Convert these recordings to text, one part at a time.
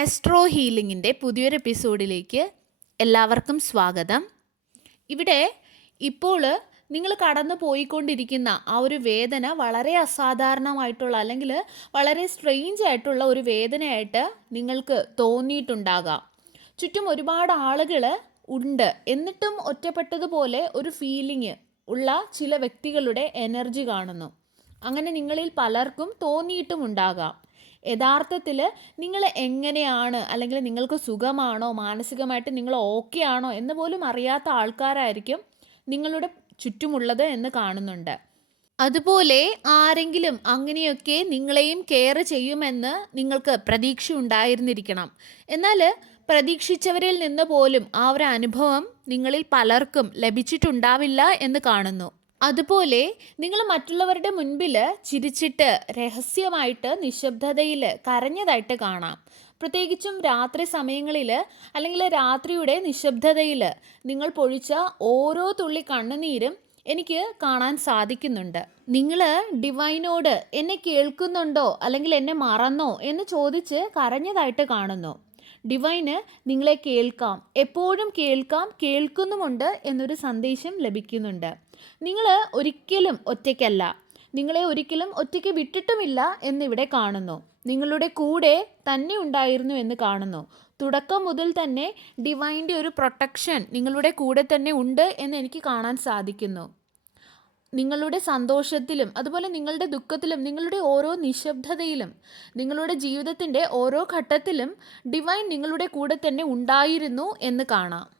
Astro ഹീലിംഗിന്റെ പുതിയൊരു എപ്പിസോഡിലേക്ക് എല്ലാവർക്കും സ്വാഗതം. ഇവിടെ ഇപ്പോൾ നിങ്ങൾ കടന്നു പോയിക്കൊണ്ടിരിക്കുന്ന ആ ഒരു വേദന വളരെ അസാധാരണമായിട്ടുള്ള അല്ലെങ്കിൽ വളരെ സ്ട്രെയിഞ്ച് ആയിട്ടുള്ള ഒരു വേദനയായിട്ട് നിങ്ങൾക്ക് തോന്നിയിട്ടുണ്ടാകാം. ചുറ്റും ഒരുപാട് ആളുകൾ ഉണ്ട്. എന്നിട്ടും ഒറ്റപ്പെട്ടതുപോലെ ഒരു ഫീലിംഗ് ഉള്ള ചില വ്യക്തികളുടെ എനർജി കാണുന്നു. അങ്ങനെ നിങ്ങളിൽ പലർക്കും തോന്നിയിട്ടുമുണ്ടാകാം. യഥാർത്ഥത്തിൽ നിങ്ങൾ എങ്ങനെയാണ്? അല്ലെങ്കിൽ നിങ്ങൾക്ക് സുഖമാണോ? മാനസികമായിട്ട് നിങ്ങൾ ഓക്കെ ആണോ എന്ന് പോലും അറിയാത്ത ആൾക്കാരായിരിക്കും നിങ്ങളുടെ ചുറ്റുമുള്ളത് എന്ന് കാണുന്നുണ്ട്. അതുപോലെ ആരെങ്കിലും അങ്ങനെയൊക്കെ നിങ്ങളെയും കെയർ ചെയ്യുമെന്ന് നിങ്ങൾക്ക് പ്രതീക്ഷ ഉണ്ടായിരുന്നിരിക്കണം. എന്നാൽ പ്രതീക്ഷിച്ചവരിൽ നിന്ന് പോലും ആ ഒരു അനുഭവം നിങ്ങളിൽ പലർക്കും ലഭിച്ചിട്ടുണ്ടാവില്ല എന്ന് കാണുന്നു. അതുപോലെ നിങ്ങൾ മറ്റുള്ളവരുടെ മുൻപിൽ ചിരിച്ചിട്ട് രഹസ്യമായിട്ട് നിശബ്ദതയിൽ കരഞ്ഞതായിട്ട് കാണാം. പ്രത്യേകിച്ചും രാത്രി സമയങ്ങളിൽ അല്ലെങ്കിൽ രാത്രിയുടെ നിശബ്ദതയിൽ നിങ്ങൾ പൊഴിച്ച ഓരോ തുള്ളി കണ്ണുനീരും എനിക്ക് കാണാൻ സാധിക്കുന്നുണ്ട്. നിങ്ങൾ ഡിവൈനോട് എന്നെ കേൾക്കുന്നുണ്ടോ അല്ലെങ്കിൽ എന്നെ മറന്നോ എന്ന് ചോദിച്ച് കരഞ്ഞതായിട്ട് കാണുന്നു. ഡിവൈന് നിങ്ങളെ കേൾക്കാം. എപ്പോഴും കേൾക്കാം കേൾക്കുന്നുമുണ്ട് എന്നൊരു സന്ദേശം ലഭിക്കുന്നുണ്ട്. നിങ്ങൾ ഒരിക്കലും ഒറ്റയ്ക്കല്ല. നിങ്ങളെ ഒരിക്കലും ഒറ്റയ്ക്ക് വിട്ടിട്ടുമില്ല എന്നിവിടെ കാണുന്നു. നിങ്ങളുടെ കൂടെ തന്നെ ഉണ്ടായിരുന്നു എന്ന് കാണുന്നു. തുടക്കം മുതൽ തന്നെ ഡിവൈന്റെ ഒരു പ്രൊട്ടക്ഷൻ നിങ്ങളുടെ കൂടെ തന്നെ ഉണ്ട് എന്ന് എനിക്ക് കാണാൻ സാധിക്കുന്നു. നിങ്ങളുടെ സന്തോഷത്തിലും അതുപോലെ നിങ്ങളുടെ ദുഃഖത്തിലും നിങ്ങളുടെ ഓരോ നിശബ്ദതയിലും നിങ്ങളുടെ ജീവിതത്തിന്റെ ഓരോ ഘട്ടത്തിലും ഡിവൈൻ നിങ്ങളുടെ കൂടെ തന്നെ ഉണ്ടായിരുന്നു എന്ന് കാണാം.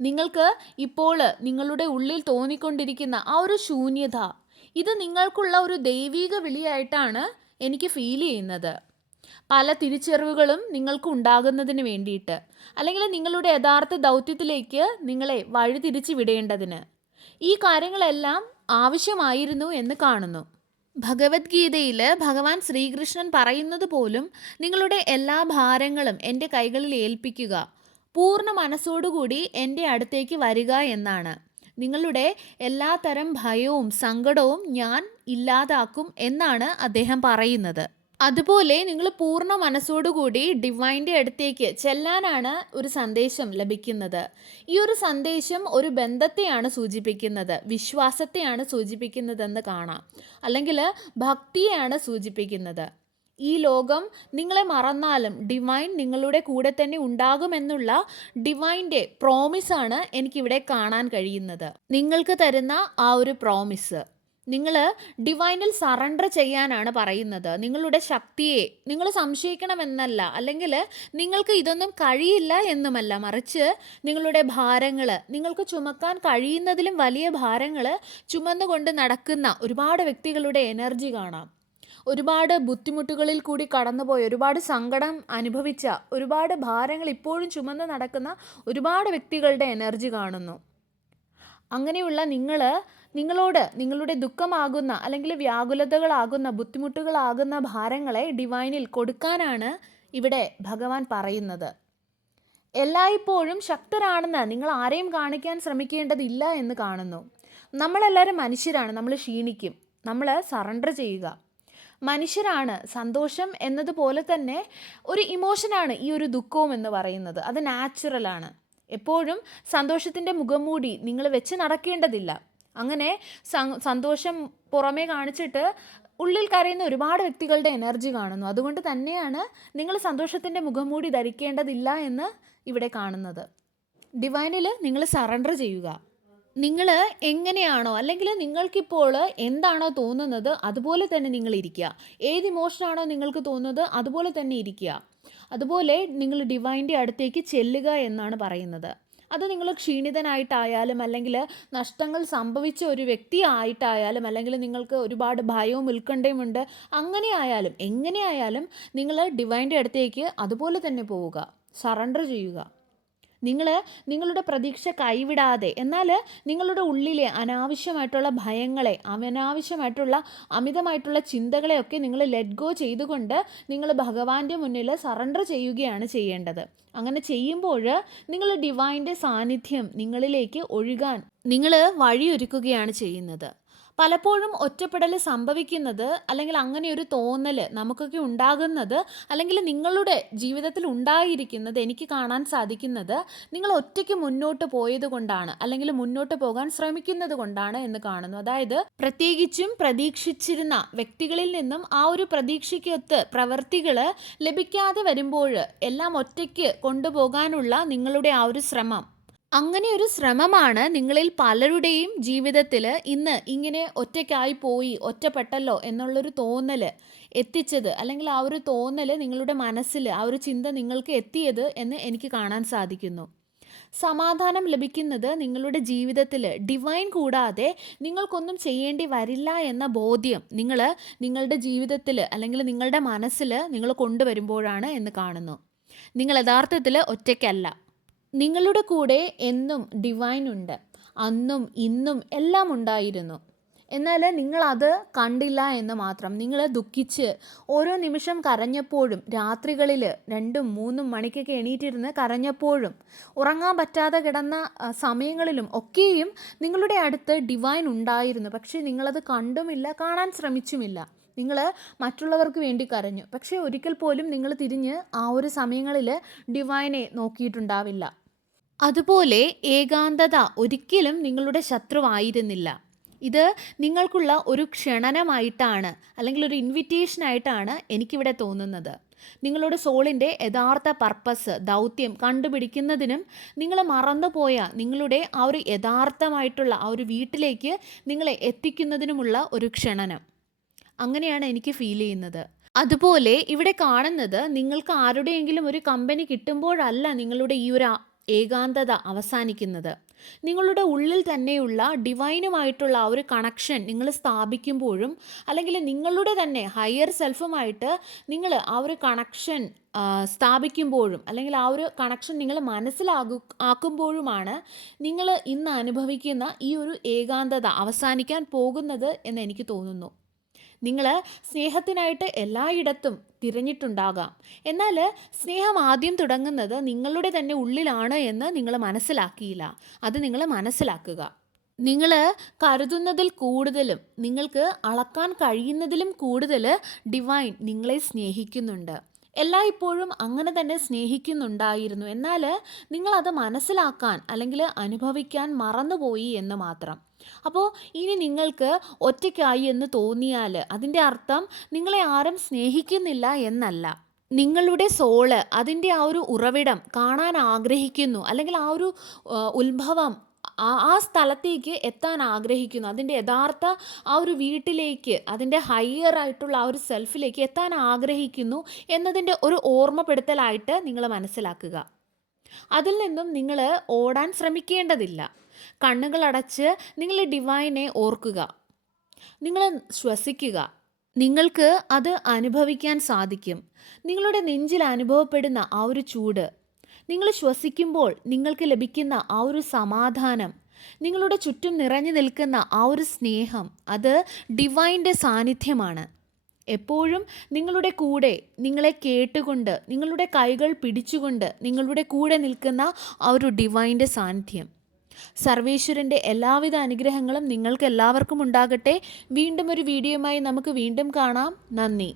നിങ്ങൾക്ക് ഇപ്പോൾ നിങ്ങളുടെ ഉള്ളിൽ തോന്നിക്കൊണ്ടിരിക്കുന്ന ആ ഒരു ശൂന്യത ഇത് നിങ്ങൾക്കുള്ള ഒരു ദൈവീക വിളിയായിട്ടാണ് എനിക്ക് ഫീൽ ചെയ്യുന്നത്. പല തിരിച്ചറിവുകളും നിങ്ങൾക്ക് ഉണ്ടാകുന്നതിന് വേണ്ടിയിട്ട് അല്ലെങ്കിൽ നിങ്ങളുടെ യഥാർത്ഥ ദൗത്യത്തിലേക്ക് നിങ്ങളെ വഴിതിരിച്ച് വിടേണ്ടതിന്. ഈ കാര്യങ്ങളെല്ലാം ആവശ്യമായിരുന്നു എന്ന് കാണുന്നു. ഭഗവത്ഗീതയിൽ ഭഗവാൻ ശ്രീകൃഷ്ണൻ പറയുന്നത് പോലും നിങ്ങളുടെ എല്ലാ ഭാരങ്ങളും എന്റെ കൈകളിൽ ഏൽപ്പിക്കുക. പൂർണ മനസ്സോടുകൂടി എന്റെ അടുത്തേക്ക് വരിക എന്നാണ്. നിങ്ങളുടെ എല്ലാത്തരം ഭയവും സങ്കടവും ഞാൻ ഇല്ലാതാക്കും എന്നാണ് അദ്ദേഹം പറയുന്നത്. അതുപോലെ നിങ്ങൾ പൂർണ മനസ്സോടുകൂടി ഡിവൈന്റെ അടുത്തേക്ക് ചെല്ലാനാണ് ഒരു സന്ദേശം ലഭിക്കുന്നത്. ഈ ഒരു സന്ദേശം ഒരു ബന്ധത്തെയാണ് സൂചിപ്പിക്കുന്നത്. വിശ്വാസത്തെയാണ് സൂചിപ്പിക്കുന്നതെന്ന് കാണാം. അല്ലെങ്കിൽ ഭക്തിയെയാണ് സൂചിപ്പിക്കുന്നത്. ഈ ലോകം നിങ്ങളെ മറന്നാലും ഡിവൈൻ നിങ്ങളുടെ കൂടെ തന്നെ ഉണ്ടാകുമെന്നുള്ള ഡിവൈന്റെ പ്രോമിസാണ് എനിക്കിവിടെ കാണാൻ കഴിയുന്നത്. നിങ്ങൾക്ക് തരുന്ന ആ ഒരു പ്രോമിസ് നിങ്ങൾ ഡിവൈനിൽ സറണ്ടർ ചെയ്യാനാണ് പറയുന്നത്. നിങ്ങളുടെ ശക്തിയെ നിങ്ങൾ സംശയിക്കണമെന്നല്ല. അല്ലെങ്കിൽ നിങ്ങൾക്ക് ഇതൊന്നും കഴിയില്ല എന്നുമല്ല. മറിച്ച് നിങ്ങളുടെ ഭാരങ്ങൾ നിങ്ങൾക്ക് ചുമക്കാൻ കഴിയുന്നതിലും വലിയ ഭാരങ്ങൾ ചുമന്നുകൊണ്ട് നടക്കുന്ന ഒരുപാട് വ്യക്തികളുടെ എനർജി കാണാം. ഒരുപാട് ബുദ്ധിമുട്ടുകളിൽ കൂടി കടന്നുപോയി ഒരുപാട് സങ്കടം അനുഭവിച്ച ഒരുപാട് ഭാരങ്ങൾ ഇപ്പോഴും ചുമന്ന് നടക്കുന്ന ഒരുപാട് വ്യക്തികളുടെ എനർജി കാണുന്നു. അങ്ങനെയുള്ള നിങ്ങൾ നിങ്ങളോട് നിങ്ങളുടെ ദുഃഖമാകുന്ന അല്ലെങ്കിൽ വ്യാകുലതകളാകുന്ന ബുദ്ധിമുട്ടുകളാകുന്ന ഭാരങ്ങളെ ഡിവൈനിൽ കൊടുക്കാനാണ് ഇവിടെ ഭഗവാൻ പറയുന്നത്. എല്ലായ്പ്പോഴും ശക്തരാണെന്ന് നിങ്ങൾ ആരെയും കാണിക്കാൻ ശ്രമിക്കേണ്ടതില്ല എന്ന് കാണുന്നു. നമ്മളെല്ലാവരും മനുഷ്യരാണ് നമ്മൾ ക്ഷീണിക്കും നമ്മൾ സറണ്ടർ ചെയ്യുക. മനുഷ്യരാണ് സന്തോഷം എന്നതുപോലെ തന്നെ ഒരു ഇമോഷനാണ് ഈ ഒരു ദുഃഖവും എന്ന് പറയുന്നത്. അത് നാച്ചുറലാണ് എപ്പോഴും സന്തോഷത്തിന്റെ മുഖംമൂടി നിങ്ങൾ വെച്ച് നടക്കേണ്ടതില്ല. അങ്ങനെ സന്തോഷം പുറമേ കാണിച്ചിട്ട് ഉള്ളിൽ കരയുന്ന ഒരുപാട് വ്യക്തികളുടെ എനർജി കാണുന്നു. അതുകൊണ്ട് തന്നെയാണ് നിങ്ങൾ സന്തോഷത്തിന്റെ മുഖംമൂടി ധരിക്കേണ്ടതില്ല എന്ന് ഇവിടെ കാണുന്നത്. ഡിവൈനിൽ നിങ്ങൾ സറണ്ടർ ചെയ്യുക. നിങ്ങൾ എങ്ങനെയാണോ അല്ലെങ്കിൽ നിങ്ങൾക്കിപ്പോൾ എന്താണോ തോന്നുന്നത് അതുപോലെ തന്നെ നിങ്ങൾ ഇരിക്കുക. ഏത് ഇമോഷനാണോ നിങ്ങൾക്ക് തോന്നുന്നത് അതുപോലെ തന്നെ ഇരിക്കുക. അതുപോലെ നിങ്ങൾ ഡിവൈന്റെ അടുത്തേക്ക് ചെല്ലുക എന്നാണ് പറയുന്നത്. അത് നിങ്ങൾ ക്ഷീണിതനായിട്ടായാലും അല്ലെങ്കിൽ നഷ്ടങ്ങൾ സംഭവിച്ച ഒരു വ്യക്തി ആയിട്ടായാലും അല്ലെങ്കിൽ നിങ്ങൾക്ക് ഒരുപാട് ഭയവും ഉത്കണ്ഠയും ഉണ്ട് അങ്ങനെ ആയാലും എങ്ങനെയായാലും നിങ്ങൾ ഡിവൈന്റെ അടുത്തേക്ക് അതുപോലെ തന്നെ പോവുക. സറണ്ടർ ചെയ്യുക. നിങ്ങൾ നിങ്ങളുടെ പ്രതീക്ഷ കൈവിടാതെ എന്നാൽ നിങ്ങളുടെ ഉള്ളിലെ അനാവശ്യമായിട്ടുള്ള ഭയങ്ങളെ അനാവശ്യമായിട്ടുള്ള അമിതമായിട്ടുള്ള ചിന്തകളെയൊക്കെ നിങ്ങൾ ലെറ്റ് ഗോ ചെയ്തുകൊണ്ട് നിങ്ങൾ ഭഗവാന്റെ മുന്നിൽ സറണ്ടർ ചെയ്യുകയാണ് ചെയ്യേണ്ടത്. അങ്ങനെ ചെയ്യുമ്പോൾ നിങ്ങൾ ഡിവൈന്റെ സാന്നിധ്യം നിങ്ങളിലേക്ക് ഒഴുകാൻ നിങ്ങൾ വഴിയൊരുക്കുകയാണ് ചെയ്യുന്നത്. പലപ്പോഴും ഒറ്റപ്പെടൽ സംഭവിക്കുന്നത് അല്ലെങ്കിൽ അങ്ങനെ ഒരു തോന്നൽ നമുക്കൊക്കെ ഉണ്ടാകുന്നത് അല്ലെങ്കിൽ നിങ്ങളുടെ ജീവിതത്തിൽ ഉണ്ടായിരിക്കുന്നത് എനിക്ക് കാണാൻ സാധിക്കുന്നത് നിങ്ങൾ ഒറ്റയ്ക്ക് മുന്നോട്ട് പോയത് കൊണ്ടാണ് അല്ലെങ്കിൽ മുന്നോട്ട് പോകാൻ ശ്രമിക്കുന്നത് കൊണ്ടാണ് എന്ന് കാണുന്നു. അതായത് പ്രത്യേകിച്ചും പ്രതീക്ഷിച്ചിരുന്ന വ്യക്തികളിൽ നിന്നും ആ ഒരു പ്രതീക്ഷയ്ക്കൊത്ത് പ്രവർത്തികൾ ലഭിക്കാതെ വരുമ്പോൾ എല്ലാം ഒറ്റയ്ക്ക് കൊണ്ടുപോകാനുള്ള നിങ്ങളുടെ ആ ഒരു ശ്രമം അങ്ങനെ ഒരു ശ്രമമാണ് നിങ്ങളിൽ പലരുടെയും ജീവിതത്തിൽ ഇന്ന് ഇങ്ങനെ ഒറ്റയ്ക്കായി പോയി ഒറ്റപ്പെട്ടല്ലോ എന്നുള്ളൊരു തോന്നൽ എത്തിച്ചത്. അല്ലെങ്കിൽ ആ ഒരു തോന്നൽ നിങ്ങളുടെ മനസ്സിൽ ആ ഒരു ചിന്ത നിങ്ങൾക്ക് എത്തിയത് എന്ന് എനിക്ക് കാണാൻ സാധിക്കുന്നു. സമാധാനം ലഭിക്കുന്നത് നിങ്ങളുടെ ജീവിതത്തിൽ ഡിവൈൻ കൂടാതെ നിങ്ങൾക്കൊന്നും ചെയ്യേണ്ടി വരില്ല എന്ന ബോധ്യം നിങ്ങൾ നിങ്ങളുടെ ജീവിതത്തിൽ അല്ലെങ്കിൽ നിങ്ങളുടെ മനസ്സിൽ നിങ്ങൾ കൊണ്ടുവരുമ്പോഴാണ് എന്ന് കാണുന്നു. നിങ്ങൾ യഥാർത്ഥത്തിൽ ഒറ്റയ്ക്കല്ല. നിങ്ങളുടെ കൂടെ എന്നും ഡിവൈൻ ഉണ്ട്. അന്നും ഇന്നും എല്ലാം ഉണ്ടായിരുന്നു. എന്നാൽ നിങ്ങളത് കണ്ടില്ല എന്ന് മാത്രം. നിങ്ങൾ ദുഃഖിച്ച് ഓരോ നിമിഷം കരഞ്ഞപ്പോഴും രാത്രികളിൽ രണ്ടും മൂന്നും മണിക്കൊക്കെ എണീറ്റിരുന്ന് കരഞ്ഞപ്പോഴും ഉറങ്ങാൻ പറ്റാതെ കിടന്ന സമയങ്ങളിലും ഒക്കെയും നിങ്ങളുടെ അടുത്ത് ഡിവൈൻ ഉണ്ടായിരുന്നു. പക്ഷേ നിങ്ങളത് കണ്ടുമില്ല കാണാൻ ശ്രമിച്ചുമില്ല. നിങ്ങൾ മറ്റുള്ളവർക്ക് വേണ്ടി കരഞ്ഞു. പക്ഷേ ഒരിക്കൽ പോലും നിങ്ങൾ തിരിഞ്ഞ് ആ ഒരു സമയങ്ങളിൽ ഡിവൈനെ നോക്കിയിട്ടുണ്ടാവില്ല. അതുപോലെ ഏകാന്തത ഒരിക്കലും നിങ്ങളുടെ ശത്രുവായിരുന്നില്ല. ഇത് നിങ്ങൾക്കുള്ള ഒരു ക്ഷണനമായിട്ടാണ് അല്ലെങ്കിൽ ഒരു ഇൻവിറ്റേഷനായിട്ടാണ് എനിക്കിവിടെ തോന്നുന്നത്. നിങ്ങളുടെ സോളിന്റെ യഥാർത്ഥ പർപ്പസ് ദൗത്യം കണ്ടുപിടിക്കുന്നതിനും നിങ്ങൾ മറന്നുപോയ നിങ്ങളുടെ ആ ഒരു യഥാർത്ഥമായിട്ടുള്ള ആ ഒരു വീട്ടിലേക്ക് നിങ്ങളെ എത്തിക്കുന്നതിനുമുള്ള ഒരു ക്ഷണനം. അങ്ങനെയാണ് എനിക്ക് ഫീൽ ചെയ്യുന്നത്. അതുപോലെ ഇവിടെ കാണുന്നത് നിങ്ങൾക്ക് ആരുടെയെങ്കിലും ഒരു കമ്പനി കിട്ടുമ്പോഴല്ല നിങ്ങളുടെ ഈ ഒരു ഏകാന്തത അവസാനിക്കുന്നത്. നിങ്ങളുടെ ഉള്ളിൽ തന്നെയുള്ള ഡിവൈനുമായിട്ടുള്ള ആ ഒരു കണക്ഷൻ നിങ്ങൾ സ്ഥാപിക്കുമ്പോഴും അല്ലെങ്കിൽ നിങ്ങളുടെ തന്നെ ഹയർ സെൽഫുമായിട്ട് നിങ്ങൾ ആ ഒരു കണക്ഷൻ സ്ഥാപിക്കുമ്പോഴും അല്ലെങ്കിൽ ആ ഒരു കണക്ഷൻ നിങ്ങൾ മനസ്സിലാകു ആക്കുമ്പോഴുമാണ് നിങ്ങൾ ഇന്ന് അനുഭവിക്കുന്ന ഈ ഒരു ഏകാന്തത അവസാനിക്കാൻ പോകുന്നത് എന്ന് എനിക്ക് തോന്നുന്നു. നിങ്ങൾ സ്നേഹത്തിനായിട്ട് എല്ലായിടത്തും തിരഞ്ഞിട്ടുണ്ടാകാം. എന്നാൽ സ്നേഹം ആദ്യം തുടങ്ങുന്നത് നിങ്ങളുടെ തന്നെ ഉള്ളിലാണ് എന്ന് നിങ്ങൾ മനസ്സിലാക്കിയില്ല. അത് നിങ്ങൾ മനസ്സിലാക്കുക. നിങ്ങൾ കരുതുന്നതിൽ കൂടുതലും നിങ്ങൾക്ക് അളക്കാൻ കഴിയുന്നതിലും കൂടുതൽ ഡിവൈൻ നിങ്ങളെ സ്നേഹിക്കുന്നുണ്ട്. എല്ലായ്പ്പോഴും അങ്ങനെ തന്നെ സ്നേഹിക്കുന്നുണ്ടായിരുന്നു. എന്നാൽ നിങ്ങളത് മനസ്സിലാക്കാൻ അല്ലെങ്കിൽ അനുഭവിക്കാൻ മറന്നുപോയി എന്ന് മാത്രം. അപ്പോൾ ഇനി നിങ്ങൾക്ക് ഒറ്റയ്ക്കായി എന്ന് തോന്നിയാൽ അതിന്റെ അർത്ഥം നിങ്ങളെ ആരും സ്നേഹിക്കുന്നില്ല എന്നല്ല. നിങ്ങളുടെ സോൾ അതിന്റെ ആ ഒരു ഉറവിടം കാണാൻ ആഗ്രഹിക്കുന്നു. അല്ലെങ്കിൽ ആ ഒരു ഉത്ഭവം ആ ആ സ്ഥലത്തേക്ക് എത്താൻ ആഗ്രഹിക്കുന്നു. അതിന്റെ യഥാർത്ഥ ആ ഒരു വീട്ടിലേക്ക് അതിന്റെ ഹയർ ആയിട്ടുള്ള ആ ഒരു സെൽഫിലേക്ക് എത്താൻ ആഗ്രഹിക്കുന്നു എന്നതിന്റെ ഒരു ഓർമ്മപ്പെടുത്തലായിട്ട് നിങ്ങൾ മനസ്സിലാക്കുക. അതിൽ നിന്നും നിങ്ങൾ ഓടാൻ ശ്രമിക്കേണ്ടതില്ല. കണ്ണുകളടച്ച് നിങ്ങൾ ഡിവൈനെ ഓർക്കുക. നിങ്ങൾ ശ്വസിക്കുക. നിങ്ങൾക്ക് അത് അനുഭവിക്കാൻ സാധിക്കും. നിങ്ങളുടെ നെഞ്ചിൽ അനുഭവപ്പെടുന്ന ആ ഒരു ചൂട് നിങ്ങൾ ശ്വസിക്കുമ്പോൾ നിങ്ങൾക്ക് ലഭിക്കുന്ന ആ ഒരു സമാധാനം നിങ്ങളുടെ ചുറ്റും നിറഞ്ഞു നിൽക്കുന്ന ആ ഒരു സ്നേഹം അത് ഡിവൈന്റെ സാന്നിധ്യമാണ്. എപ്പോഴും നിങ്ങളുടെ കൂടെ നിങ്ങളെ കേട്ടുകൊണ്ട് നിങ്ങളുടെ കൈകൾ പിടിച്ചുകൊണ്ട് നിങ്ങളുടെ കൂടെ നിൽക്കുന്ന ആ ഒരു ഡിവൈന്റെ സാന്നിധ്യം. സർവേശ്വരന്റെ എല്ലാവിധ അനുഗ്രഹങ്ങളും നിങ്ങൾക്ക് എല്ലാവർക്കും ഉണ്ടാകട്ടെ. വീണ്ടും ഒരു വീഡിയോയുമായി നമുക്ക് വീണ്ടും കാണാം. നന്ദി.